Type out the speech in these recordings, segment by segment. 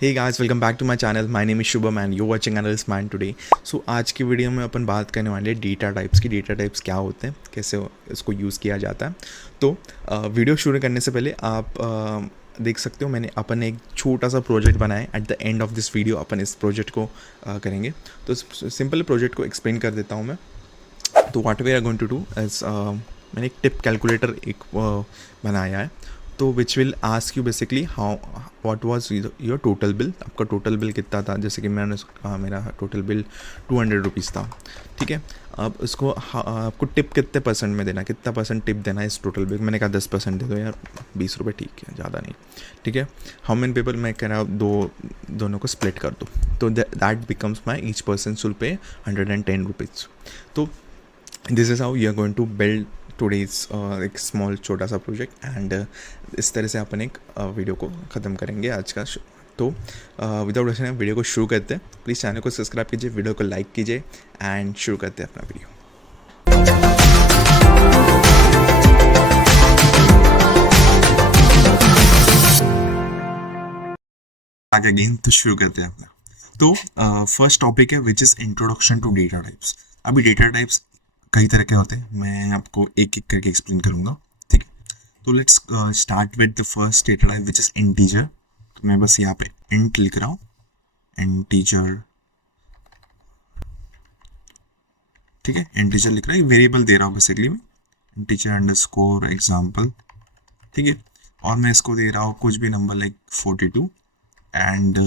Hey guys, welcome back to my channel. My name is Shubham and you watching analyst mind today. So आज की video में अपन बात करने वाले हैं डेटा टाइप्स की। डेटा टाइप्स क्या होते हैं, कैसे इसको यूज़ किया जाता है। तो वीडियो शुरू करने से पहले आप देख सकते हो मैंने अपन एक छोटा सा प्रोजेक्ट बनाया है। At the end of this video अपन इस प्रोजेक्ट को करेंगे। तो सिंपल प्रोजेक्ट को एक्सप्लेन कर देता हूँ मैं। तो what we are going to do is मैंने एक टिप कैलकुलेटर बनाया है। तो which will ask you basically how what was your total bill. आपका टोटल बिल कितना था, जैसे कि मैंने कहा मेरा टोटल बिल 200 रुपीज़ था। ठीक है, अब इसको आपको टिप कितने परसेंट में देना, कितना परसेंट टिप देना है इस टोटल बिल। मैंने कहा 10% दे दो यार, 20 रुपये ठीक है, ज़्यादा नहीं। ठीक है, हाउ मेनी पीपल, मैं कह रहा हूँ दोनों को स्प्लिट कर दो। तो that becomes my each person should pay 110 rupees. तो this is how you are going to build today's एक स्मॉल छोटा सा प्रोजेक्ट। एंड इस तरह से अपन एक वीडियो को ख़त्म करेंगे आज का। तो विदाउट वेस्टिंग वीडियो को शुरू करते हैं। प्लीज़ चैनल को सब्सक्राइब कीजिए, वीडियो को लाइक कीजिए एंड शुरू करते हैं अपना वीडियो। आगे अगेन तो शुरू करते हैं अपना। तो फर्स्ट टॉपिक है which is introduction to data types. अभी डेटा टाइप्स कई तरह के होते हैं, मैं आपको एक एक करके एक्सप्लेन करूँगा। ठीक है, तो let's start with the first data type which is integer. तो मैं बस यहाँ पे इंट लिख रहा हूँ, इंटीजर। ठीक है, इंटीजर लिख रहा है, वेरिएबल दे रहा हूँ बेसिकली मैं, इंटीजर अंडरस्कोर एग्जाम्पल। ठीक है, और मैं इसको दे रहा हूँ कुछ भी नंबर लाइक 42। एंड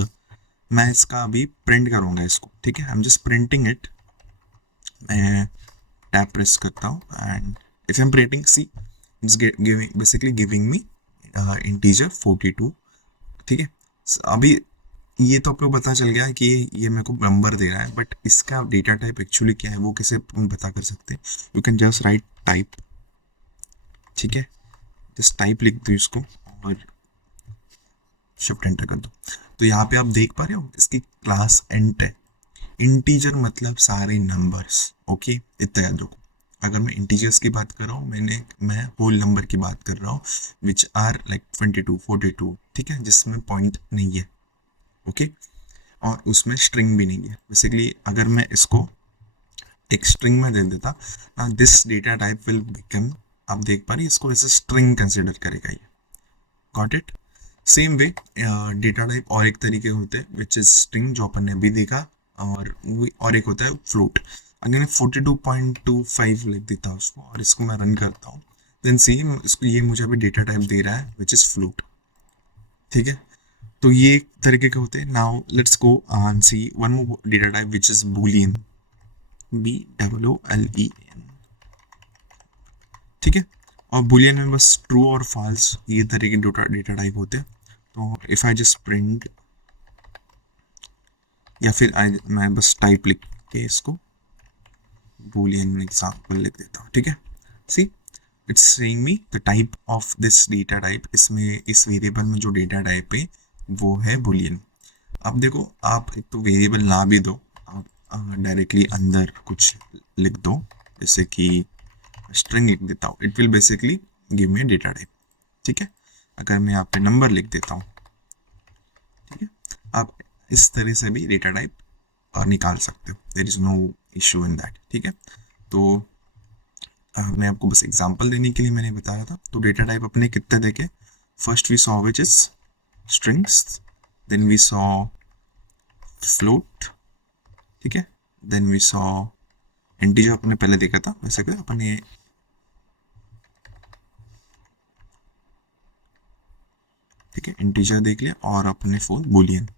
मैं इसका अभी प्रिंट करूँगा इसको। ठीक है, I am just printing it. मैं टैब प्रेस करता हूँ and if I am printing see it's basically giving me integer 42। ठीक है, अभी ये तो आपको पता चल गया है कि ये मेरे को नंबर दे रहा है, बट इसका डेटा टाइप एक्चुअली क्या है वो कैसे पता कर सकते हैं। You can just right type. ठीक है, जस्ट टाइप लिख दो इसको और शिफ्ट एंटर कर दो। तो यहाँ पे आप देख पा रहे हो इसकी क्लास इंट है। इंटीजर मतलब सारे नंबर्स। ओके, इतना याद रखो। अगर मैं इंटीजर्स की बात कर रहा हूँ, मैं होल नंबर की बात कर रहा हूँ विच आर लाइक 22 42। ठीक है, जिसमें पॉइंट नहीं है। ओके, और उसमें स्ट्रिंग भी नहीं है। बेसिकली अगर मैं इसको एक स्ट्रिंग में दे देता ना, this data type will become, आप देख पा रहे इसको ऐसे स्ट्रिंग कंसिडर करेगा ये। Got it. Same way data type और एक तरीके होते हैं विच इज स्ट्रिंग, जो अपन ने अभी देखा, और एक होता है फ्लोट। अगर मैं 42.25 लिख देता हूँ उसको और इसको मैं रन करता हूँ, देन सी इसको ये मुझे अभी डेटा टाइप दे रहा है विच इज फ्लोट। ठीक है, तो ये एक तरीके के होते हैं। Now let's go and see one more data type which is boolean, BOOLEN। ठीक है, और बूलियन में बस ट्रू और फॉल्स ये तरह के डेटा टाइप होते हैं। तो इफ आई जस्ट प्रिंट, या फिर मैं बस टाइप लिख के इसको बूलियन एग्जाम्पल लिख देता हूँ। ठीक है, see it's saying me the type of this data type. इसमें इस वेरिएबल में जो डेटा टाइप है वो है बूलियन। अब देखो, आप एक तो वेरिएबल ना भी दो, आप डायरेक्टली अंदर कुछ लिख दो, जैसे कि स्ट्रिंग लिख देता हूँ, it will basically give me data type. ठीक है, अगर मैं यहाँ पे नंबर लिख देता हूँ, ठीक है, आप इस तरह से भी डेटा टाइप निकाल सकते हो। There is no issue in that. ठीक है, तो मैं आपको बस एग्जांपल देने के लिए मैंने बताया था। तो डेटा टाइप अपने कितने देखे, first we saw which is strings, then we saw float. ठीक है, देन वी सॉ इंटीजर अपने पहले देखा था, वैसे कि अपने ठीक है इंटीजर देख लिया, और अपने फोन बूलियन।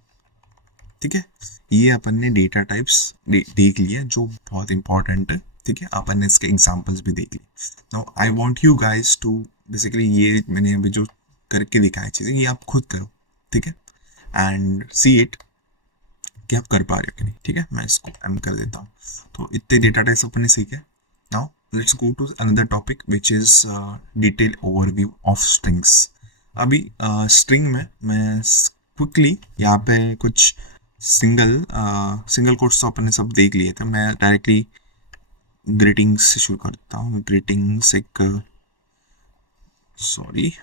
ठीक है, ये अपन ने डेटा टाइप्स देख लिया जो बहुत इंपॉर्टेंट है। ठीक है, अपन ने इसके एग्जांपल्स भी देख लिए। Now I want you guys to basically, ये मैंने अभी जो करके दिखाया चीज़ें ये आप खुद करो। ठीक है, एंड सी इट कि आप कर पा रहे हो कि नहीं। ठीक है, मैं इसको एम कर देता हूँ। तो इतने डेटा टाइप्स अपन ने सीखे। Now let's go to another topic which is detail overview of strings. अभी स्ट्रिंग में मैं क्विकली यहाँ पे कुछ सिंगल कोट्स तो अपन ने सब देख लिए थे। मैं डायरेक्टली ग्रीटिंग्स से शुरू करता हूँ। ग्रीटिंग्स एक सॉरी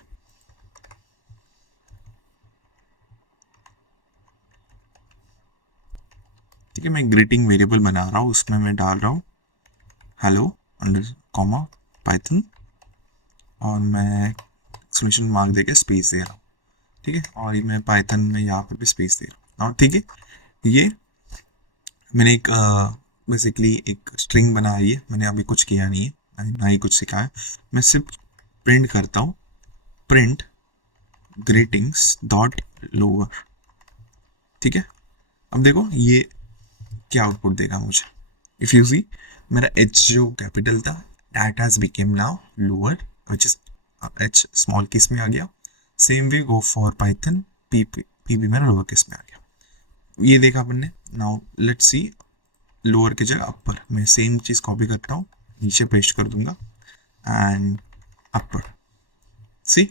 ठीक है। मैं ग्रीटिंग वेरिएबल बना रहा हूँ, उसमें मैं डाल रहा हूँ हेलो अंडर कॉमा पाइथन, और मैं एक्सक्लेमेशन मार्क देके स्पेस दे रहा हूँ, ठीक है। और मैं पाइथन में यहाँ पे भी स्पेस दे रहा हूँ, ठीक है। ये मैंने एक बेसिकली एक स्ट्रिंग बनाई है, मैंने अभी कुछ किया नहीं है, ना ही कुछ सिखाया, मैं सिर्फ प्रिंट करता हूँ, प्रिंट ग्रीटिंग्स डॉट लोअर, ठीक है। अब देखो ये क्या आउटपुट देगा मुझे। इफ यू सी, मेरा एच जो कैपिटल था that has became now lower, which is H small case में आ गया। Same way go for Python, P भी मेरा लोअर केस में आ गया। ये देखा अपन ने। नाउ लेट्स सी, लोअर की जगह अपर, मैं सेम चीज़ कॉपी करता हूँ, नीचे पेस्ट कर दूंगा एंड अपर। सी,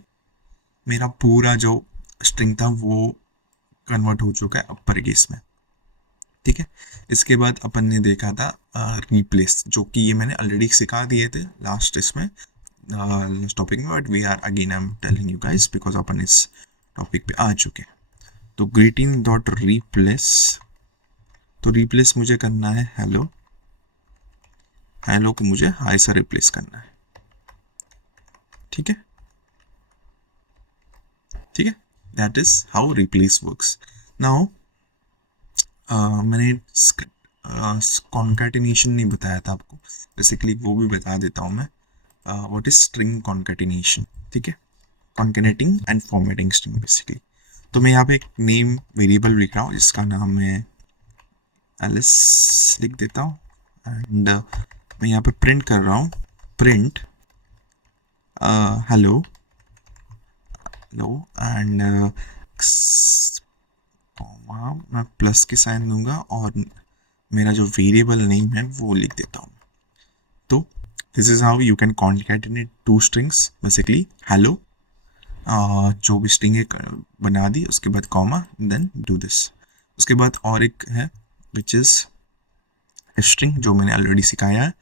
मेरा पूरा जो स्ट्रिंग था वो कन्वर्ट हो चुका है अपर केस में, ठीक है। इसके बाद अपन ने देखा था रिप्लेस, जो कि ये मैंने ऑलरेडी सिखा दिए थे लास्ट इसमें, लास्ट टॉपिक में, but we are again I am telling you guys because अपन इस टॉपिक पे आ चुके हैं। तो ग्रीटिंग डॉट रिप्लेस, तो रिप्लेस मुझे करना है हेलो, हेलो को मुझे हाई से रिप्लेस करना है, ठीक है, ठीक है। That is how replace works. Now मैंने कॉन्कैटिनेशन नहीं बताया था आपको, बेसिकली वो भी बता देता हूँ मैं। व्हाट इज स्ट्रिंग कॉन्कैटिनेशन, ठीक है, कॉन्कैटिनेटिंग एंड फॉर्मेटिंग स्ट्रिंग बेसिकली। तो मैं यहाँ पे एक नेम वेरिएबल लिख रहा हूँ जिसका नाम है एलिस लिख देता हूँ, एंड मैं यहाँ पे प्रिंट कर रहा हूँ, प्रिंट हेलो हेलो एंड मैं प्लस के साइन दूंगा और मेरा जो वेरिएबल नेम है वो लिख देता हूँ। तो this is how you can concatenate two strings basically. Hello जो भी स्ट्रिंग है बना दी, उसके बाद कॉमा, देन डू दिस। उसके बाद और एक है विच इज स्ट्रिंग, जो मैंने ऑलरेडी सिखाया है,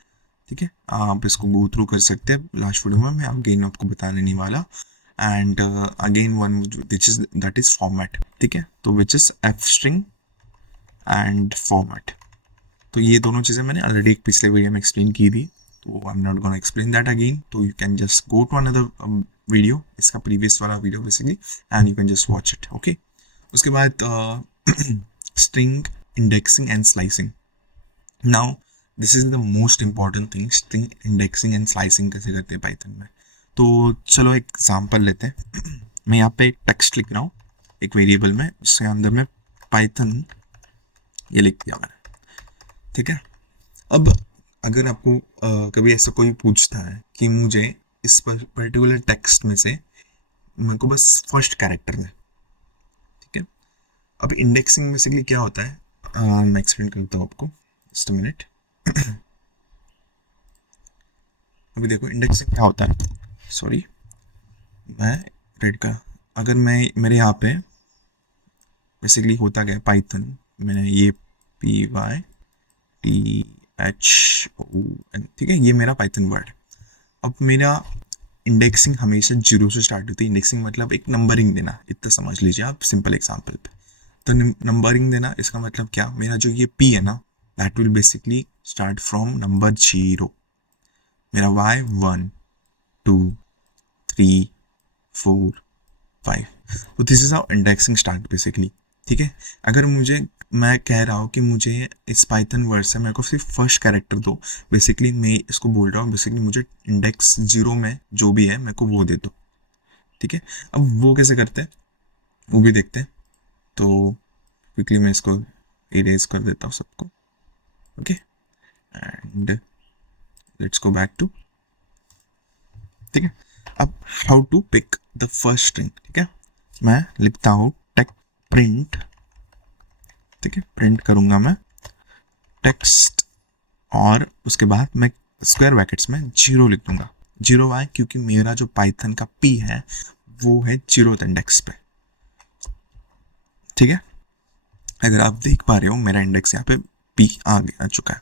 ठीक है। आप इसको गो थ्रू कर सकते हैं लास्ट वीडियो में, मैं अगेन आपको बताने नहीं वाला। And again one which is that is format, ठीक है। तो which is F string and format. तो ये दोनों चीज़ें मैंने ऑलरेडी एक पिछले वीडियो में एक्सप्लेन की थी, तो I am not gonna explain that again. तो you can just go to another video, इसका प्रीवियस वाला video basically, and you can just watch it, okay. उसके बाद string indexing and slicing. Now this is the most important thing, string indexing and slicing कैसे करते हैं Python में। तो चलो एक एग्जांपल लेते हैं। मैं यहाँ पे एक टेक्स्ट लिख रहा हूँ एक वेरिएबल में, जिसके अंदर में पाइथन ये लिख दिया मैंने, ठीक है। अब अगर आपको कभी ऐसा कोई पूछता है कि मुझे इस पर्टिकुलर टेक्स्ट में से मेरे को बस फर्स्ट कैरेक्टर दे, ठीक है। अब इंडेक्सिंग बेसिकली क्या होता है, मैं एक्सप्लेन करता हूँ आपको, जस्ट अ मिनट। अभी देखो इंडेक्सिंग क्या होता है, सॉरी मैं रेड का, अगर मैं मेरे यहाँ पे बेसिकली होता गया पाइथन, मैंने ये PYTHON, ठीक है, ये मेरा पाइथन वर्ड। अब मेरा इंडेक्सिंग हमेशा जीरो से स्टार्ट होती है। इंडेक्सिंग मतलब एक नंबरिंग देना, इतना समझ लीजिए आप सिंपल एग्जांपल पे। तो नंबरिंग देना इसका मतलब क्या, मेरा जो ये P है ना, that will basically start from number 0। मेरा Y 1 2 3 4 5। तो this is how indexing start basically, ठीक है। अगर मुझे, मैं कह रहा हूँ कि मुझे इस पाइथन वर्ड से मेरे को सिर्फ फर्स्ट कैरेक्टर दो, बेसिकली मैं इसको बोल रहा हूँ बेसिकली मुझे इंडेक्स 0 में जो भी है मेरे को वो दे दो, ठीक है। अब वो कैसे करते हैं वो भी देखते हैं। तो क्विकली मैं इसको इरेज कर देता हूँ सबको, okay, and let's go back to, ठीक है। अब how to pick the first string, ठीक है। मैं लिखता हूँ टेक प्रिंट, ठीक है, प्रिंट करूंगा मैं टेक्स्ट, और उसके बाद मैं स्क्वायर ब्रैकेट्स में 0 लिख दूंगा। 0 आए क्योंकि मेरा जो पाइथन का P है वो है 0th इंडेक्स पे, ठीक है। अगर आप देख पा रहे हो मेरा इंडेक्स यहाँ पे P आ चुका है।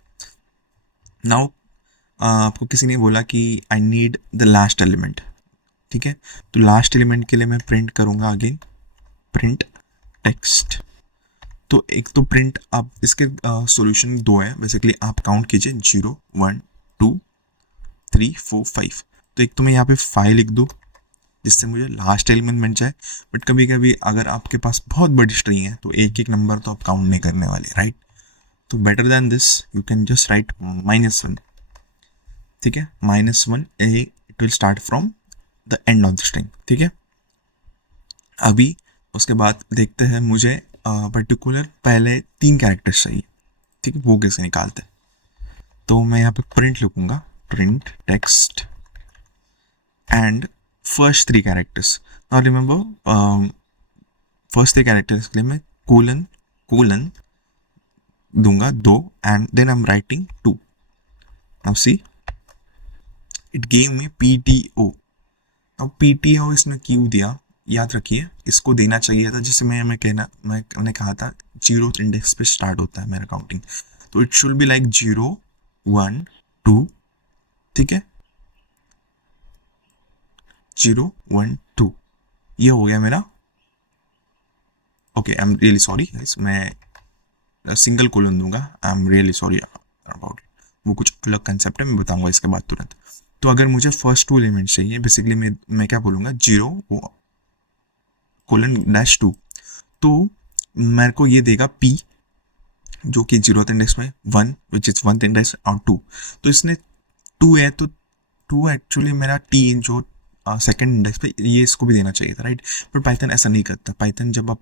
नाउ आपको किसी ने बोला कि I need the last element, ठीक है। तो लास्ट एलिमेंट के लिए मैं प्रिंट करूंगा अगेन प्रिंट टेक्स्ट, तो एक तो प्रिंट, आप इसके सॉल्यूशन दो है बेसिकली, आप काउंट कीजिए 0 1 2 3 4 5। तो एक तो मैं यहाँ पे 5 लिख दूँ जिससे मुझे लास्ट एलिमेंट मिल जाए, बट कभी कभी अगर आपके पास बहुत बड़ी स्ट्रिंग है तो एक एक नंबर तो आप काउंट नहीं करने वाले, राइट। तो better than this you can just right -1, ठीक है। -1 it will start from the end of the string, ठीक है। अभी उसके बाद देखते हैं मुझे पर्टिकुलर पहले 3 कैरेक्टर्स चाहिए, ठीक है, वो कैसे निकालते हैं। तो मैं यहाँ पे प्रिंट लिखूंगा, print text and first 3 characters. Now remember first 3 characters के लिए मैं कोलन कोलन दूंगा 2 and then I am writing 2। Now see it gave me PTO। अब PTO इसने क्यों दिया, याद रखिए इसको देना चाहिए था, जिससे मैंने कहा था 0th इंडेक्स पे स्टार्ट होता है मेरा काउंटिंग, तो इट शुड बी लाइक 0 1 2, ठीक है, 0 1 2, ये हो गया मेरा। Okay I am really sorry, मैं सिंगल कोलन दूंगा, I am really sorry about it, वो कुछ अलग कंसेप्ट है, मैं बताऊंगा इसके बाद तुरंत। तो अगर मुझे फर्स्ट 2 एलिमेंट चाहिए बेसिकली मैं क्या बोलूँगा 0 :2, तो मेरे को ये देगा P जो कि 0th इंडेक्स में 1 विच इज 1th इंडेक्स और 2। तो इसने 2 है तो 2 एक्चुअली मेरा T जो सेकेंड इंडेक्स पे, ये इसको भी देना चाहिए था, राइट। पर पाइथन ऐसा नहीं करता। पाइथन जब आप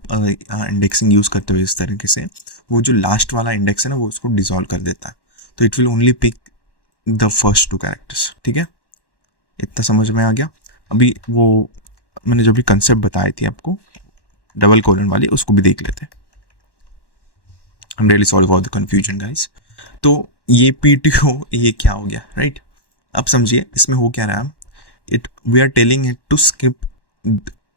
इंडेक्सिंग यूज़ करते हो इस तरीके से, वो जो लास्ट वाला इंडेक्स है ना वो उसको डिसॉल्व कर देता है, तो it will only pick the first 2 characters, ठीक है। इतना समझ में आ गया। अभी वो मैंने जो भी कंसेप्ट बताई थी आपको डबल कोलन वाली, उसको भी देख लेते हैं। I am really sorry for the confusion guys. तो ये PTO ये क्या हो गया, राइट। अब समझिए इसमें हो क्या रहा है, it we are telling it to skip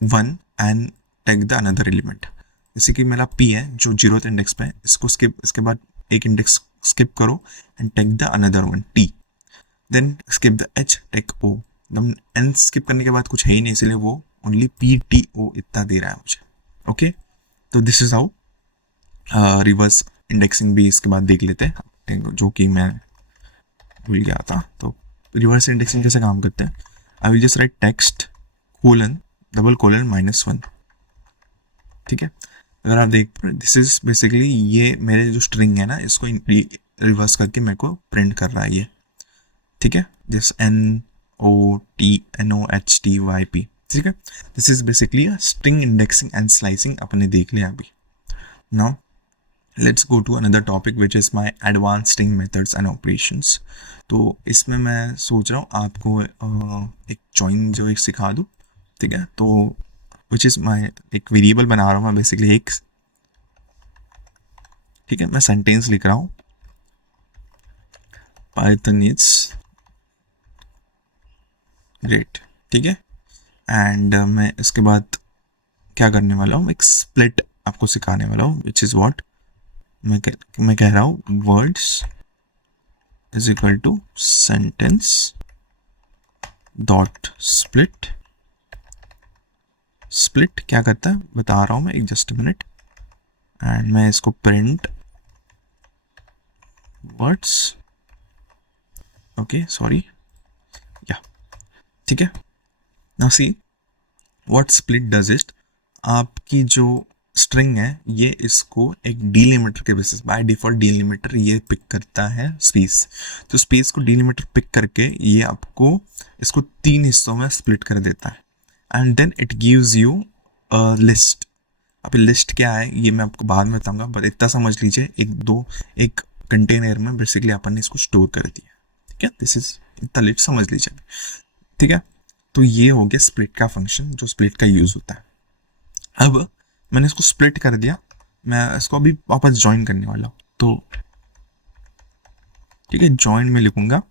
1 and take the another element. जैसे कि मेरा P है जो 0th इंडेक्स पे है, इसको स्किप, इसके बाद एक इंडेक्स स्किप करो and take the another one T, then skip the H take O। N स्किप करने के बाद कुछ है ही नहीं, इसलिए वो ओनली PTO इतना दे रहा है मुझे, ओके। तो this is how reverse indexing भी इसके बाद देख लेते हैं, जो कि मैं भूल गया था। तो रिवर्स इंडेक्सिंग कैसे काम करते हैं, I will just right text colon double colon -1, ठीक है। अगर आप देख, दिस इज बेसिकली ये मेरे जो स्ट्रिंग है ना इसको रिवर्स करके मेरे को प्रिंट कर रहा है ये, ठीक है, दिस NOTNOHTYP, ठीक है। This is basically string indexing and slicing अपने देख लिया अभी। Now let's go to another topic which is my advance string methods and operations. तो इसमें मैं सोच रहा हूँ आपको एक जॉइन जो एक सिखा दूँ, ठीक है। तो विच इज़ माई एक वेरिएबल बना रहा हूँ मैं बेसिकली एक, ठीक है, मैं सेंटेंस लिख रहा हूँ पाइथन इज ग्रेट, ठीक है। एंड मैं इसके बाद क्या करने वाला हूँ, एक स्प्लिट आपको सिखाने वाला हूँ, विच इज़ वॉट मैं कह रहा हूँ words is equal to sentence dot split. Split क्या करता है बता रहा हूँ मैं, एक जस्ट मिनट, एंड मैं इसको प्रिंट वर्ड्स, ओके सॉरी, या ठीक है। Now see what split does it, आपकी जो स्ट्रिंग है ये इसको एक डीलिमिटर के बेसिस, बाय डिफॉल्ट डीलिमिटर ये पिक करता है स्पेस, तो स्पेस को डीलिमिटर पिक करके ये आपको इसको 3 हिस्सों में स्प्लिट कर देता है, and then it gives you a list. अब लिस्ट क्या है ये मैं आपको बाद में बताऊंगा, बट इतना समझ लीजिए एक कंटेनर में बेसिकली अपन ने इसको स्टोर कर दिया, ठीक है। दिस इज इतना लिस्ट समझ लीजिए, ठीक है। तो ये हो गया स्प्लिट का फंक्शन जो स्प्लिट का यूज होता है। अब मैंने इसको स्प्लिट कर दिया, मैं इसको अभी वापस ज्वाइन करने वाला हूँ, तो ठीक है ज्वाइन में लिखूंगा,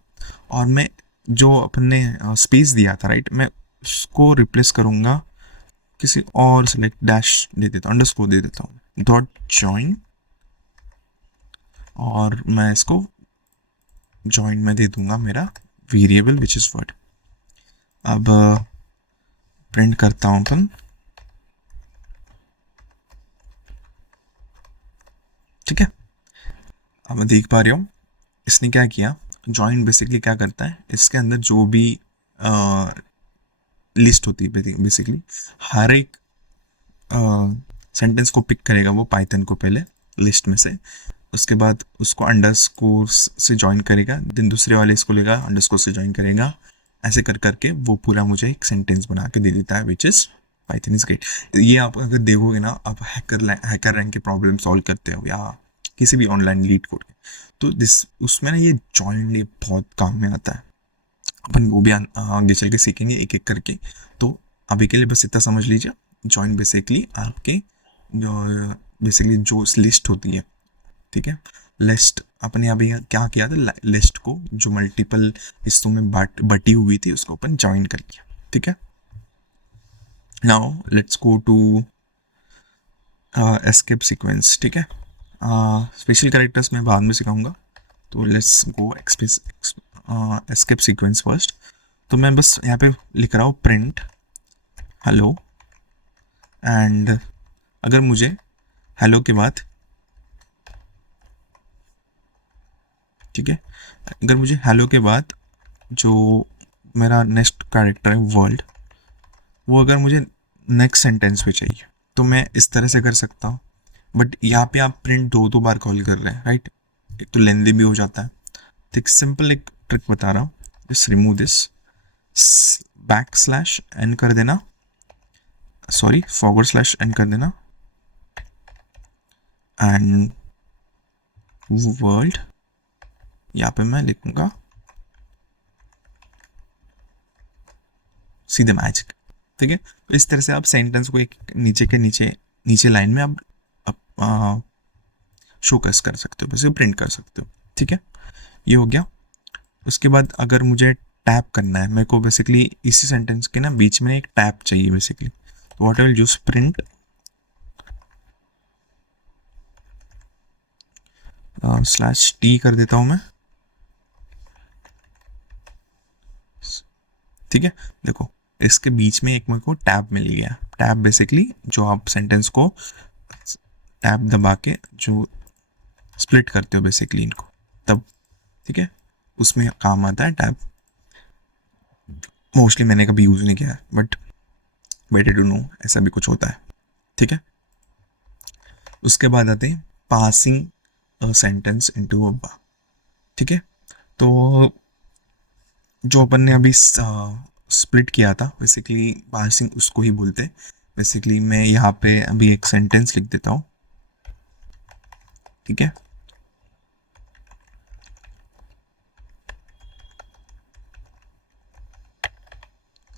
और मैं जो अपने स्पेस दिया था, राइट, मैं उसको रिप्लेस करूंगा किसी और सेलेक्ट डैश दे देता हूँ, अंडरस्कोर दे देता हूँ, डॉट ज्वाइन, और मैं इसको ज्वाइन में दे दूंगा मेरा वेरिएबल विच इज वर्ड। अब प्रिंट करता हूँ अपन अब देख पा रहे हो इसने क्या किया, जॉइन बेसिकली क्या करता है, इसके अंदर जो भी लिस्ट होती है बेसिकली हर एक सेंटेंस को पिक करेगा वो पाइथन को पहले लिस्ट में से, उसके बाद उसको अंडरस्कोर से ज्वाइन करेगा, देन दूसरे वाले इसको लेगा अंडरस्कोर से ज्वाइन करेगा, ऐसे कर करके वो पूरा मुझे एक सेंटेंस बना के दे देता है, which is Python is great. ये आप अगर देखोगे ना, आप हैकर रैंक के प्रॉब्लम सॉल्व करते हो या किसी भी ऑनलाइन लीड कोड के, तो दिस उसमें ना ये जॉइन ये बहुत काम में आता है। अपन वो भी आगे चल के सीखेंगे एक एक करके। तो अभी के लिए बस इतना समझ लीजिए, जॉइन बेसिकली आपके बेसिकली जो लिस्ट होती है, ठीक है, लिस्ट अपने अभी क्या किया था, लिस्ट को जो मल्टीपल हिस्सों में बटी हुई थी उसको अपन ज्वाइन कर लिया, ठीक है। Now let's go to escape sequence, ठीक है। स्पेशल कैरेक्टर्स मैं बाद में सिखाऊंगा, तो let's go escape sequence first. तो मैं बस यहाँ पे लिख रहा हूँ प्रिंट हेलो, एंड अगर मुझे हेलो के बाद, ठीक है, अगर मुझे हेलो के बाद जो मेरा नेक्स्ट कैरेक्टर है वर्ल्ड, वो अगर मुझे नेक्स्ट सेंटेंस पे चाहिए तो मैं इस तरह से कर सकता हूँ, बट यहाँ पे आप प्रिंट दो बार कॉल कर रहे हैं, राइट, एक तो लेंदी भी हो जाता है। तो एक सिंपल एक ट्रिक बता रहा हूँ, just remove this, back slash n कर देना, सॉरी फॉरवर्ड स्लैश एन कर देना, एंड वर्ल्ड यहाँ पे मैं लिखूंगा सीधे मैजिक, ठीक है। तो इस तरह से आप सेंटेंस को एक नीचे के नीचे लाइन में आप शोकेस कर सकते हो, वैसे प्रिंट कर सकते हो, ठीक है। ये हो गया। उसके बाद अगर मुझे टैप करना है, मेरे को बेसिकली इसी सेंटेंस के ना बीच में एक टैप चाहिए बेसिकली, तो what I will use print slash T कर देता हूं मैं, ठीक है। देखो इसके बीच में एक मेरे को टैब मिल गया, टैब बेसिकली जो आप सेंटेंस को टैब दबा के जो स्प्लिट करते हो बेसिकली इनको, तब, ठीक है, उसमें काम आता है टैब। मोस्टली मैंने कभी यूज़ नहीं किया, बट बेटर टू नो ऐसा भी कुछ होता है, ठीक है। उसके बाद आते हैं passing a sentence into a bar, ठीक है। तो जो अपन ने अभी स्प्लिट किया था बेसिकली पासिंग उसको ही बोलते हैं। बेसिकली मैं यहाँ पे अभी एक सेंटेंस लिख देता हूँ, ठीक है।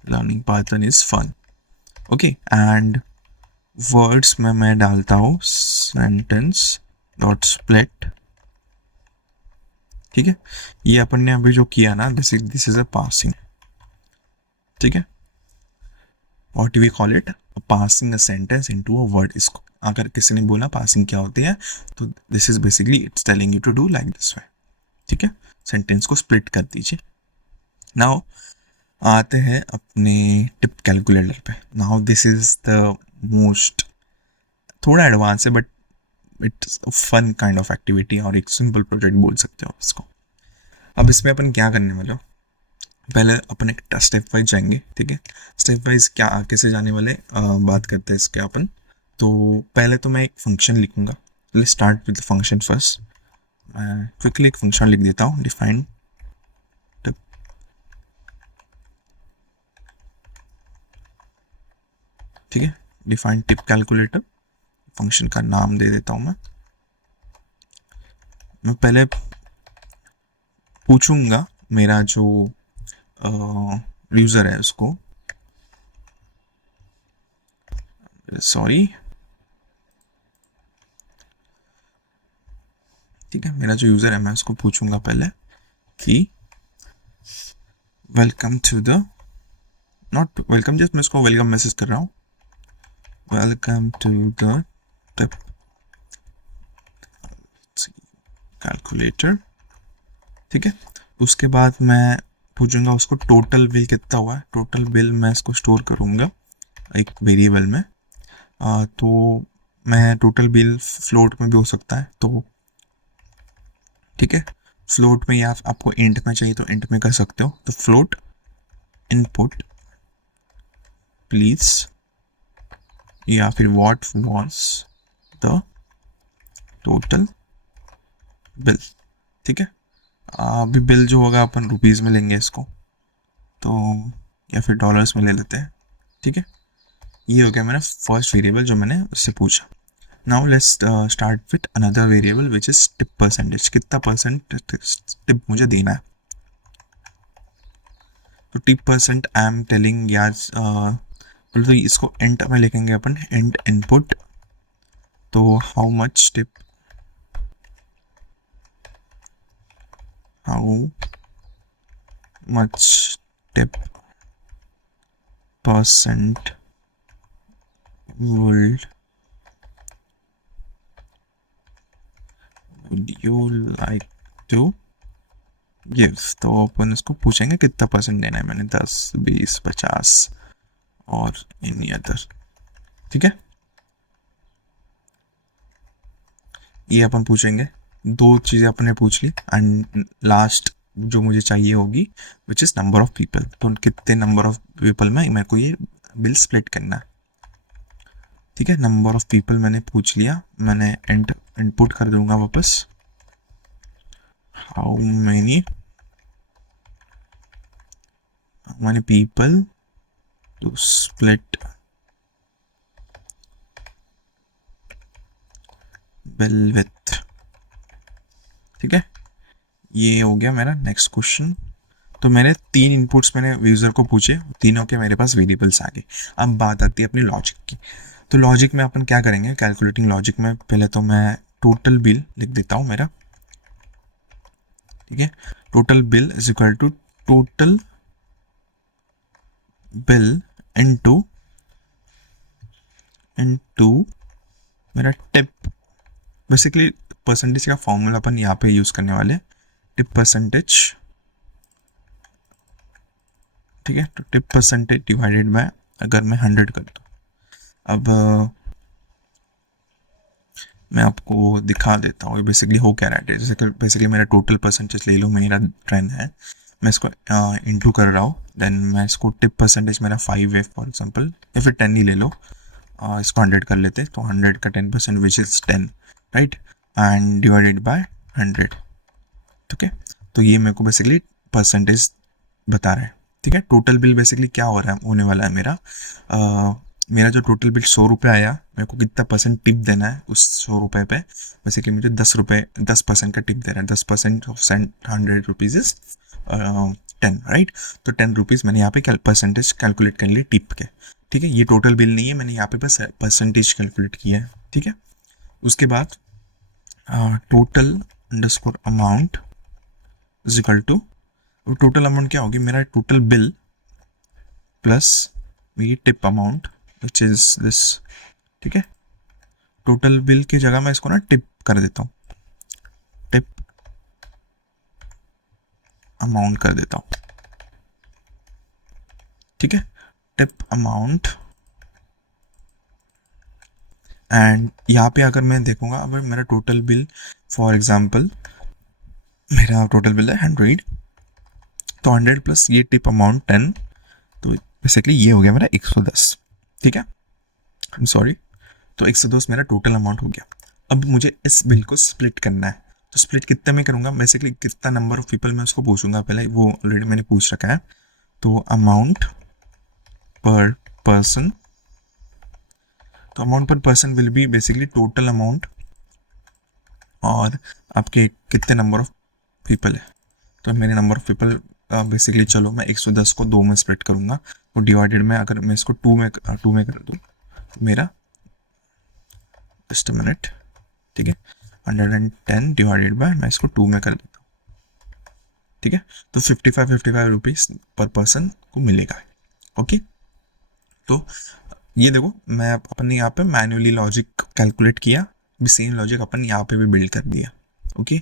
Learning Python is fun, okay, and words में मैं डालता हूँ सेंटेंस डॉट स्प्लिट, ठीक है। ये अपन ने अभी जो किया ना, दिस इज अ पासिंग, ठीक है। What we call it, passing a sentence into a word. इसको अगर किसी ने बोला पासिंग क्या होती है, तो this is basically it's telling you to do like this way, ठीक है। सेंटेंस को स्प्लिट कर दीजिए। नाउ आते हैं अपने टिप कैलकुलेटर पे। Now this is the most, थोड़ा एडवांस है but it's fun kind of activity, और एक सिंपल प्रोजेक्ट बोल सकते हो इसको। अब इसमें अपन क्या करने वाले हो, पहले अपन एक स्टेप वाइज जाएंगे, ठीक है। स्टेप वाइज क्या कैसे जाने वाले बात करते हैं इसके अपन। तो पहले तो मैं एक फंक्शन लिखूंगा, let's start with the function first. मैं क्विकली एक फंक्शन लिख देता हूँ, डिफाइन टिप, ठीक है, डिफाइन टिप कैलकुलेटर। फंक्शन का नाम दे देता हूँ मैं पहले पूछूंगा मेरा जो यूज़र है उसको, सॉरी, ठीक है, मेरा जो यूज़र है मैं उसको पूछूंगा पहले कि welcome to the, not welcome, just मैं उसको वेलकम मैसेज कर रहा हूँ, welcome to the tip calculator, ठीक है। उसके बाद मैं पूछूंगा उसको टोटल बिल कितना हुआ है। टोटल बिल मैं इसको स्टोर करूँगा एक वेरिएबल में, तो मैं टोटल बिल फ्लोट में भी हो सकता है, तो ठीक है। फ्लोट में या आपको इंट में चाहिए तो इंट में कर सकते हो, तो फ्लोट इनपुट प्लीज, या फिर what was the total bill. ठीक है। अभी बिल जो होगा अपन रुपीज़ में लेंगे इसको, तो या फिर डॉलर्स में ले लेते हैं। ठीक है, ये हो गया मेरा फर्स्ट वेरिएबल जो मैंने उससे पूछा। Now let's start with another variable which is tip percentage, कितना परसेंट टिप मुझे देना है। तो tip percent I am telling यार, तो इसको एंट में लिखेंगे अपन, एंट इनपुट, तो how much tip, how much tip percent would you like to give। तो अपन इसको पूछेंगे कितना परसेंट देना है मैंने, 10, 20, 50 और एनी अदर। ठीक है, ये अपन पूछेंगे। दो चीज़ें अपने पूछ ली, एंड लास्ट जो मुझे चाहिए होगी which is number of people, तो कितने नंबर ऑफ पीपल में मेरे को ये बिल स्प्लिट करना है। ठीक है, नंबर ऑफ पीपल मैंने पूछ लिया, मैंने इनपुट कर दूंगा वापस, how many people to split bill with। ठीक है, ये हो गया मेरा नेक्स्ट क्वेश्चन। तो मैंने 3 इनपुट्स मैंने यूज़र को पूछे, तीनों के मेरे पास वेरिएबल्स आ गए। अब बात आती है अपनी लॉजिक की। तो लॉजिक में अपन क्या करेंगे, कैलकुलेटिंग लॉजिक में पहले तो मैं टोटल बिल लिख देता हूँ मेरा। ठीक है, total bill is equal to total bill into मेरा टिप। बेसिकली परसेंटेज का फॉर्मूला अपन यहाँ पे यूज करने वाले, टिप परसेंटेज। ठीक है, तो टिप परसेंटेज डिवाइडेड बाय, अगर मैं 100 कर दूँ, अब मैं आपको दिखा देता हूँ बेसिकली हो क्या रहा है। जैसे कि बेसिकली मेरा टोटल परसेंटेज ले लो, मेरा ट्रेंड है, मैं इसको इंटू कर रहा हूँ, देन मैं इसको टिप परसेंटेज मेरा 5 है फॉर एग्जांपल, या फिर 10 ही ले लो, इसको 100 कर लेते हैं, तो 100 का 10% which is 10, right, and divided by 100। ठीक है, तो ये मेरे को बेसिकली परसेंटेज बता रहा है। ठीक है, टोटल बिल बेसिकली क्या हो रहा है, होने वाला है मेरा, मेरा जो टोटल बिल 100 रुपये आया, मेरे को कितना परसेंट टिप देना है उस 100 रुपये पे। बेसिकली मुझे 10% का टिप देना है, 10% ऑफ 100 रुपीज़ इज 10, राइट। तो 10 रुपीज़ मैंने यहाँ पे परसेंटेज कैलकुलेट कर ली टिप के। ठीक है, ये टोटल बिल नहीं है, मैंने यहाँ पे बस परसेंटेज कैलकुलेट किया है। ठीक है, उसके बाद total underscore amount is equal to, total amount क्या होगी, मेरा टोटल बिल प्लस मेरी tip amount which is this. ठीक है, टोटल बिल की जगह मैं इसको ना टिप कर देता हूँ, टिप अमाउंट कर देता हूँ। ठीक है, टिप अमाउंट, एंड यहाँ पे अगर मैं देखूंगा, अगर मेरा टोटल बिल फॉर एग्जांपल मेरा टोटल बिल है 100, तो 100 प्लस ये टिप अमाउंट 10, तो बेसिकली ये हो गया मेरा 110। ठीक है, आई एम सॉरी, तो 110 मेरा टोटल अमाउंट हो गया। अब मुझे इस बिल को स्प्लिट करना है, तो स्प्लिट कितने में करूँगा, बेसिकली कितना नंबर ऑफ पीपल मैं उसको पूछूंगा, पहले वो ऑलरेडी मैंने पूछ रखा है। तो अमाउंट पर पर्सन, तो अमाउंट पर person will be basically total amount और आपके कितने नंबर ऑफ पीपल है। तो मेरे नंबर ऑफ पीपल बेसिकली, चलो मैं 110 को 2 में स्प्लिट करूँगा, तो डिवाइडेड में अगर मैं इसको 2 में कर दूँ, तो मेरा जस्ट मिनट, ठीक है, 110 डिवाइडेड बाय, मैं इसको 2 में कर देता हूँ। ठीक है, तो 55 रुपीज़ पर पर्सन को मिलेगा। ओके, तो ये देखो, मैं अपने यहाँ पे मैन्युअली लॉजिक कैलकुलेट किया, भी सेम लॉजिक अपन यहाँ पे भी बिल्ड कर दिया। ओके,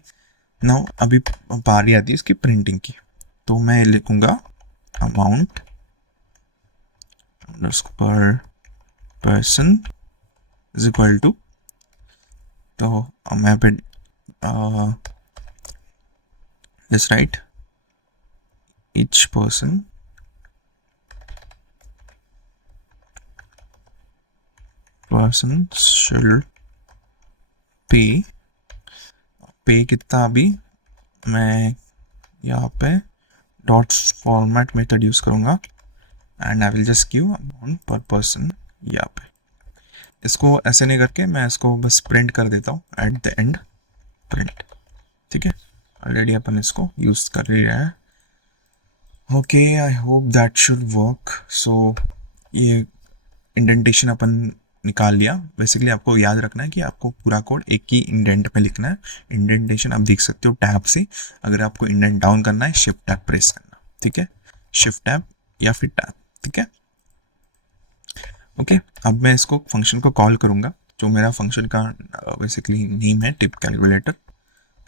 नाउ अभी बारी आती है इसकी प्रिंटिंग की, तो मैं लिखूँगा अमाउंट पर पर्सन इज इक्वल टू, तो मैं पे just write each person should पे कितना, अभी मैं यहाँ पे डॉट फॉर्मेट मेथड यूज करूँगा and I will just give amount पर पर्सन यहाँ पे। इसको ऐसे नहीं करके मैं इसको बस प्रिंट कर देता हूँ एट द एंड, प्रिंट। ठीक है, ऑलरेडी अपन इसको यूज कर ही रहे हैं। Okay, I hope that should work. So ये इंडेंटेशन अपन निकाल लिया। बेसिकली आपको याद रखना है कि आपको पूरा कोड एक ही इंडेंट में लिखना है। इंडेंटेशन आप देख सकते हो टैब से। अगर आपको इंडेंट डाउन करना है शिफ्ट टैब प्रेस करना, ठीक है, शिफ्ट टैब या फिर टैब, ठीक है। ओके, अब मैं इसको फंक्शन को कॉल करूंगा। जो मेरा फंक्शन का बेसिकली नेम है टिप कैलकुलेटर।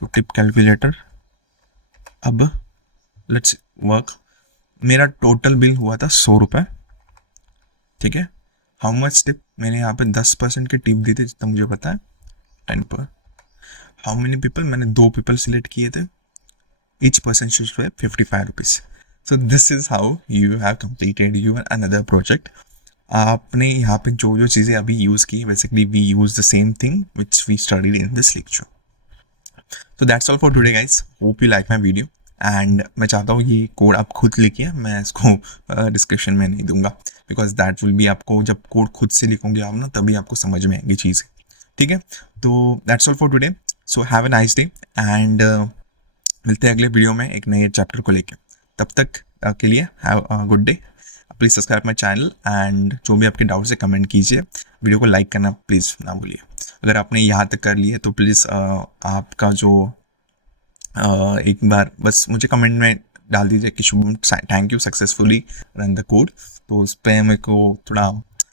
तो टिप कैलकुलेटर, अब लेट्स वर्क। मेरा टोटल बिल हुआ था 100 रुपये, ठीक है। हाउ मच टिप, मैंने यहाँ पे 10% की टिप दी थी जितना मुझे पता है, 10%। हाउ मेनी पीपल, मैंने 2 पीपल सिलेक्ट किए थे, each person should pay 55 rupees. So this is how you have completed your another project. आपने यहाँ पे जो जो चीज़ें अभी यूज़ की, basically we use the same thing which we studied in this lecture. So that's all for today guys. Hope you like my video and मैं चाहता हूँ ये कोड आप खुद लिखिए, मैं इसको डिस्क्रिप्शन में नहीं दूंगा बिकॉज दैट विल बी, आपको जब कोड खुद से लिखोगे आप ना तभी आपको समझ में आएंगी चीज़ें, ठीक है। तो that's all for today. So have a nice day and मिलते हैं अगले वीडियो में एक नए चैप्टर को लेकर। तब तक के लिए have a good day. Please subscribe my channel and जो भी आपके डाउट्स है कमेंट कीजिए। वीडियो को लाइक करना प्लीज़ ना भूलिए। अगर आपने यहाँ तक कर लिया तो प्लीज़ आपका जो एक बार बस मुझे कमेंट में डाल दीजिए कि Shubham thank you successfully run the code. तो उस पर मेरे को थोड़ा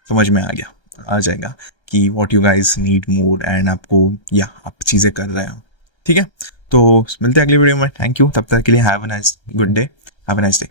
समझ में आ जाएगा कि what you guys need more and आपको या आप चीज़ें कर रहे हो, ठीक है। तो मिलते हैं अगली वीडियो में। थैंक यू, तब तक के लिए have a nice good day, have a nice day.